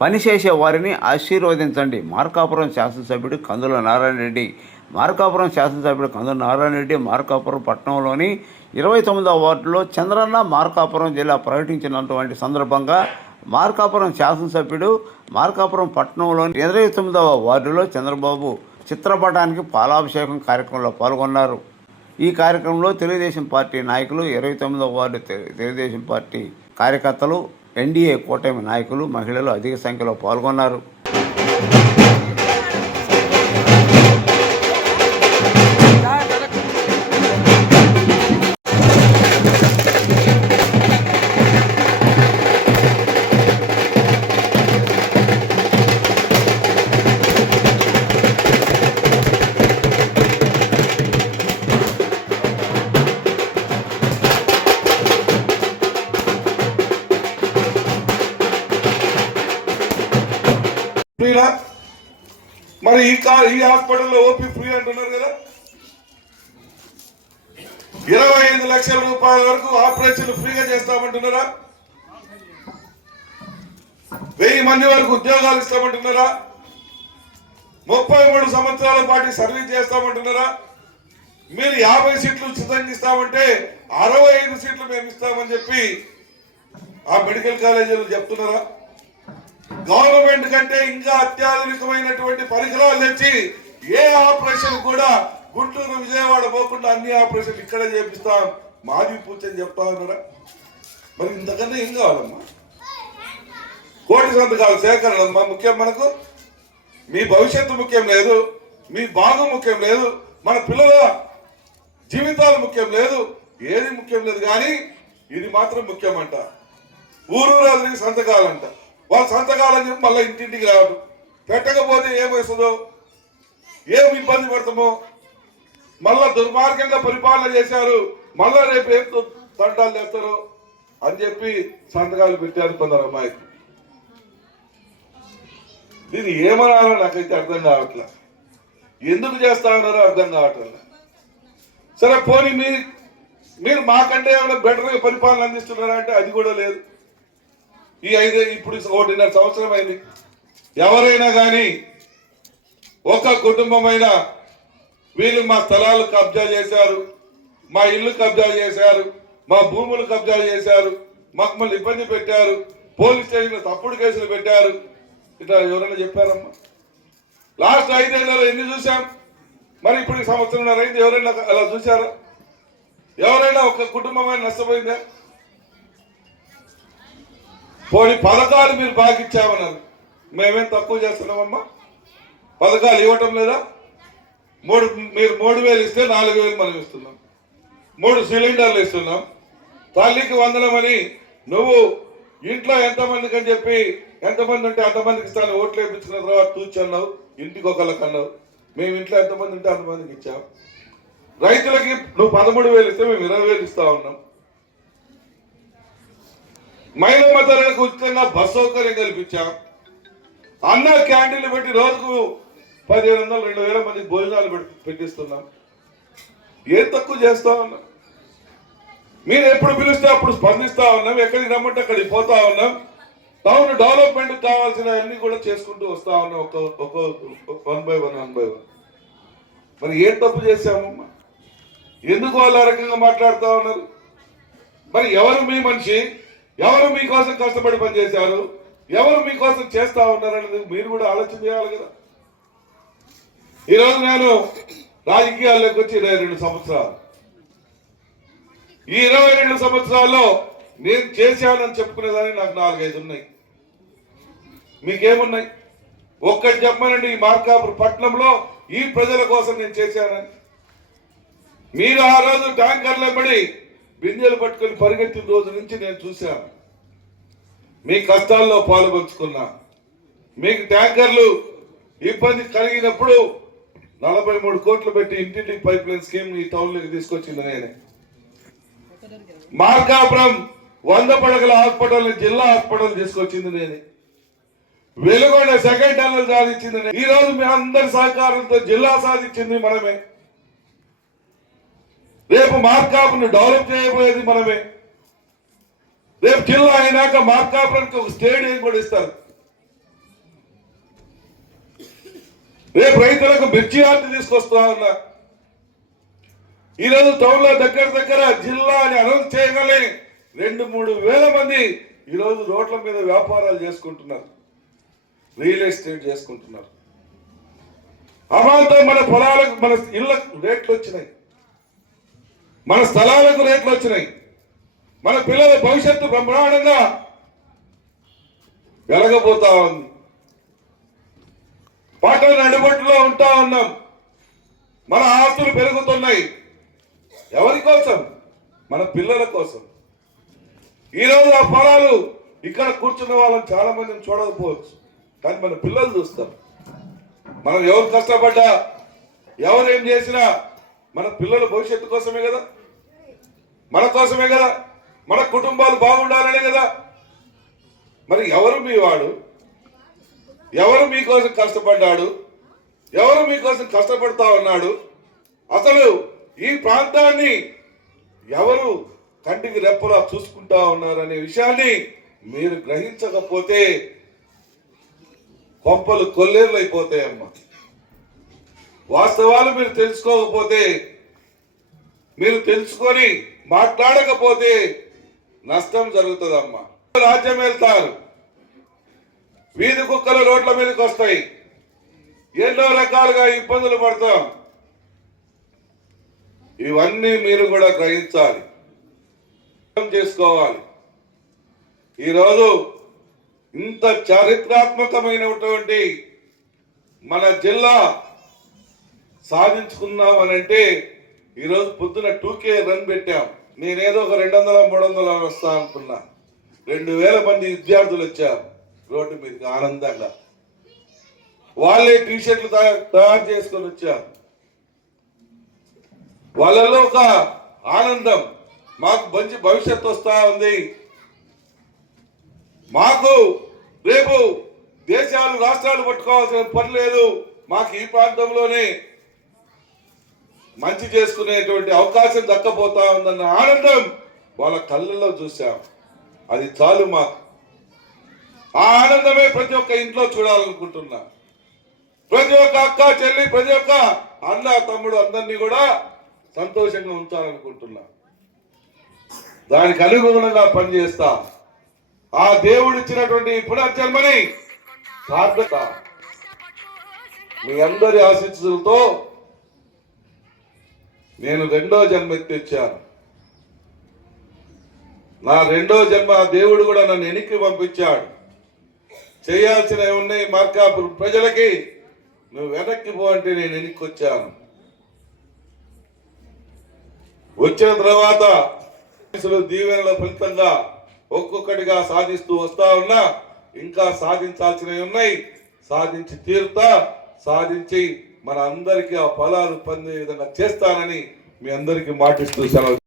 పనిచేసే వారిని ఆశీర్వదించండి. మార్కాపురం శాసనసభ్యుడు కందుల నారాయణ రెడ్డి. మార్కాపురం శాసనసభ్యుడు కందుల నారాయణ రెడ్డి మార్కాపురం పట్టణంలోని 29వ వార్డులో చంద్రన్న మార్కాపురం జిల్లా పర్యటించినటువంటి సందర్భంగా మార్కాపురం శాసనసభ్యుడు మార్కాపురం పట్టణంలోని 29వ వార్డులో చంద్రబాబు చిత్రపటానికి పాలాభిషేకం కార్యక్రమంలో పాల్గొన్నారు. ఈ కార్యక్రమంలో తెలుగుదేశం పార్టీ నాయకులు, 29వ వార్డు తెలుగుదేశం పార్టీ కార్యకర్తలు, ఎన్డీఏ కూటమి నాయకులు, మహిళలు అధిక సంఖ్యలో పాల్గొన్నారు. ఫ్రీనా? మరి ఈ హాస్పిటల్లో ఓపీ ఫ్రీ అంటున్నారు కదా. 25 లక్షల రూపాయల వరకు ఆపరేషన్లు ఫ్రీగా చేస్తామంటున్నారా? 1000 మంది వరకు ఉద్యోగాలు ఇస్తామంటున్నారా? 33 సంవత్సరాల పాటు సర్వీస్ చేస్తామంటున్నారా? మీరు 50 సీట్లు ఉచితంగా ఇస్తామంటే 65 సీట్లు మేము ఇస్తామని చెప్పి ఆ మెడికల్ కాలేజీలు చెప్తున్నారా? గవర్నమెంట్ కంటే ఇంకా అత్యాధునికమైనటువంటి పరికరాలు తెచ్చి ఏ ఆపరేషన్ కూడా గుంటూరు, విజయవాడ పోకుండా అన్ని ఆపరేషన్లు ఇక్కడే చేపిస్తాం, మాది పూర్తి చెప్తా ఉన్నారా? మరి ఇంతకన్నా ఏం కావాలమ్మా? కోటి సంతకాలు సేకరణ ముఖ్యం మనకు. మీ భవిష్యత్తు ముఖ్యం లేదు, మీ బాగు ముఖ్యం లేదు, మన పిల్లల జీవితాలు ముఖ్యం లేదు, ఏది ముఖ్యం లేదు. కానీ ఇది మాత్రం ముఖ్యమంట. ఊరూరా సంతకాలంట. వాళ్ళ సంతకాలని చెప్పి మళ్ళీ ఇంటింటికి రావడం, పెట్టకపోతే ఏమవుతుందో, ఏం ఇబ్బంది పడతామో, మళ్ళా దుర్మార్గంగా పరిపాలన చేశారు, మళ్ళా రేపు ఏం తంటాలు చేస్తారో అని చెప్పి సంతకాలు పెట్టారు కొందరు అమ్మాయికి. దీన్ని ఏమనాలో నాకైతే అర్థం కావట్లే. ఎందుకు చేస్తా ఉన్నారో అర్థం కావట్లే. సరే పోనీ మీరు మాకంటే ఏమైనా బెటర్గా పరిపాలన అందిస్తున్నారా అంటే అది కూడా లేదు. ఈ 1.5 సంవత్సరం అయింది. ఎవరైనా కానీ ఒక కుటుంబమైనా వీళ్ళు మా స్థలాలు కబ్జా చేశారు, మా ఇల్లు కబ్జా చేశారు, మా భూములు కబ్జా చేశారు, మమ్మల్ని ఇబ్బంది పెట్టారు, పోలీస్ స్టేషన్లో తప్పుడు కేసులు పెట్టారు, ఇట్లా ఎవరైనా చెప్పారమ్మా? లాస్ట్ 5 ఏళ్లలో ఎన్ని చూసాం? మరి ఇప్పుడు సంవత్సరంన్నర అయింది, ఎవరైనా అలా చూసారా? ఎవరైనా ఒక కుటుంబమైన నష్టపోయిందా? పోనీ పథకాలు మీరు బాగా ఇచ్చామన్నారు, మేమేం తక్కువ చేస్తున్నామమ్మా? పథకాలు ఇవ్వటం లేదా? మీరు 3000 ఇస్తే 4000 మనం ఇస్తున్నాం, 3 సిలిండర్లు ఇస్తున్నాం, తల్లికి వందనమని నువ్వు ఇంట్లో ఎంతమందికి అని చెప్పి ఎంతమంది ఉంటే అంతమందికి ఇస్తాను ఓట్లు వేయించుకున్న తర్వాత తూచన్నావు, ఇంటికి ఒకళ్ళకి అన్నావు. మేము ఇంట్లో ఎంతమంది ఉంటే అంతమందికి ఇచ్చాం. రైతులకి నువ్వు 13,000 ఇస్తే మేము 20,000 ఇస్తా ఉన్నాం. మహిళా తరగతికి ఉచితంగా బస్ సౌకర్యం కల్పించాం. అన్న క్యాంటీన్లు పెట్టి రోజుకు 1,500, 2,000 మందికి భోజనాలు పెట్టిస్తున్నాం. ఏం తక్కువ చేస్తా ఉన్నాం? మీరు ఎప్పుడు పిలిస్తే అప్పుడు స్పందిస్తా ఉన్నాం, ఎక్కడికి రమ్మంటే అక్కడికి పోతా ఉన్నాం. టౌన్ డెవలప్మెంట్ కావాల్సిన అన్ని కూడా చేసుకుంటూ వస్తా ఉన్నాం, ఒక 1 by 1. మరి ఏం తప్పు చేశామమ్మా? ఎందుకు వాళ్ళు ఆ రకంగా మాట్లాడుతూ ఉన్నారు? మరి ఎవరు మీ మనిషి, ఎవరు మీకోసం కష్టపడి పనిచేశారు, ఎవరు మీకోసం చేస్తా ఉన్నారనేది మీరు కూడా ఆలోచన చేయాలి కదా. ఈరోజు నేను రాజకీయాల్లోకి వచ్చి 22 సంవత్సరాలు. ఈ 22 సంవత్సరాల్లో నేను చేశానని చెప్పుకునేదాన్ని నాకు 4-5 ఉన్నాయి. మీకేమున్నాయి? ఒక్కటి చెప్పమనండి. ఈ మార్కాపురం పట్టణంలో ఈ ప్రజల కోసం నేను చేశానని. మీరు ఆ రోజు ట్యాంకర్లో పడి బిందెలు పట్టుకొని పరిగెత్తిన రోజు నుంచి నేను చూశాను. మీ కష్టాల్లో పాలు పంచుకున్నా. మీకు ట్యాంకర్లు ఇబ్బంది కలిగినప్పుడు 43 కోట్లు పెట్టి ఇంటింటికి పైప్ లైన్ స్కీమ్ ఈ టౌన్లోకి తీసుకొచ్చింది నేనే. మార్కాపురం 100 పడకల హాస్పిటల్ జిల్లా హాస్పిటల్ తీసుకొచ్చింది నేనే. వెలుగొండ సెకండ్ టన్నల్ సాధించింది నేనే. ఈ రోజు మీ అందరి సహకారంతో జిల్లా సాధించింది మనమే. రేపు మార్కాపురం డెవలప్ చేయబోయేది మనమే. రేపు జిల్లా అయినాక మార్కాపురానికి ఒక స్టేడియం కూడా ఇస్తారు. రేపు రైతులకు మిర్చి ఆర్ట్ తీసుకొస్తా ఉన్నా. ఈరోజు టౌన్ లో దగ్గర దగ్గర జిల్లా అని అనౌన్స్ చేయగానే 2-3 వేల మంది ఈరోజు రోడ్ల మీద వ్యాపారాలు చేసుకుంటున్నారు, రియల్ ఎస్టేట్ చేసుకుంటున్నారు. అమాంతం మన పొలాలకు, మన ఇళ్లకు రేట్లు వచ్చినాయి, మన స్థలాలకు రేట్లు వచ్చినాయి. మన పిల్లల భవిష్యత్తు బ్రహ్మాండంగా వెలగబోతా ఉంది. పట్టణ నడిబొట్టులో ఉంటా ఉన్నాం, మన ఆస్తులు పెరుగుతున్నాయి. ఎవరి కోసం? మన పిల్లల కోసం. ఈరోజు ఆ పొలాలు ఇక్కడ కూర్చున్న వాళ్ళని చాలా మందిని చూడకపోవచ్చు, కానీ మన పిల్లలు చూస్తారు. మనం ఎవరు కష్టపడ్డా, ఎవరేం చేసినా మన పిల్లల భవిష్యత్తు కోసమే కదా, మన కోసమే కదా, మన కుటుంబాలు బాగుండాలనే కదా. మరి ఎవరు మీ వాడు? ఎవరు మీకోసం కష్టపడ్డాడు? ఎవరు మీకోసం కష్టపడతా ఉన్నాడు? అసలు ఈ ప్రాంతాన్ని ఎవరు కంటికి రెప్పలా చూసుకుంటా ఉన్నారనే విషయాన్ని మీరు గ్రహించకపోతే కొంపలు కొల్లేర్లు అయిపోతాయమ్మా. వాస్తవాలు మీరు తెలుసుకోకపోతే, మీరు తెలుసుకొని మాట్లాడకపోతే నష్టం జరుగుతుందమ్మా. రాజ్యం వెళ్తారు, వీధి కుక్కలు రోడ్ల మీదకి వస్తాయి, ఎన్నో రకాలుగా ఇబ్బందులు పడతాం. ఇవన్నీ మీరు కూడా గ్రహించాలి, చేసుకోవాలి. ఈరోజు ఇంత చారిత్రాత్మకమైనటువంటి మన జిల్లా సాధించుకున్నామనంటే ఈరోజు పొద్దున 2K రన్ పెట్టాం. నేనేదో ఒక 200-300 వస్తా అనుకున్నా. 2000 మంది విద్యార్థులు వచ్చారు రోడ్డు మీదకి ఆనందంగా. వాళ్ళే టీషర్ట్లు తయారు చేసుకొని వచ్చారు. వాళ్ళలో ఒక ఆనందం, మాకు మంచి భవిష్యత్తు వస్తా ఉంది, మాకు రేపు దేశాలు రాష్ట్రాలు పట్టుకోవాల్సిన పని లేదు, మాకు ఈ ప్రాంతంలోనే మంచి చేసుకునేటువంటి అవకాశం దక్కపోతా ఉందన్న ఆనందం వాళ్ళ కళ్ళల్లో చూసాం. అది చాలు మాకు. ఆ ఆనందమే ప్రతి ఒక్క ఇంట్లో చూడాలనుకుంటున్నా. ప్రతి ఒక్క అక్క చెల్లి, ప్రతి ఒక్క అన్న తమ్ముడు అందరినీ కూడా సంతోషంగా ఉంచాలనుకుంటున్నా. దానికి అనుగుణంగా పనిచేస్తా. ఆ దేవుడు ఇచ్చినటువంటి పునర్జన్మని సార్థక మీ అందరి ఆశీస్సులతో నేను 2వ జన్మ ఎత్తిచ్చాను. నా 2వ జన్మ దేవుడు కూడా నన్ను వెనక్కి పంపించాడు. చేయాల్సినవి ఉన్నాయి మార్కాపురం ప్రజలకి, నువ్వు వెనక్కి పో అంటే నేను వెనక్కి వచ్చాను. వచ్చిన తర్వాత దీవెనల ఫలితంగా ఒక్కొక్కటిగా సాధిస్తూ వస్తా ఉన్నా. ఇంకా సాధించాల్సినవి ఉన్నాయి, సాధించి తీరుతా. సాధించి మన అందరికీ ఆ ఫలాలు పొందే విధంగా చేస్తానని మీ అందరికీ మాటిస్తూ సెలవు.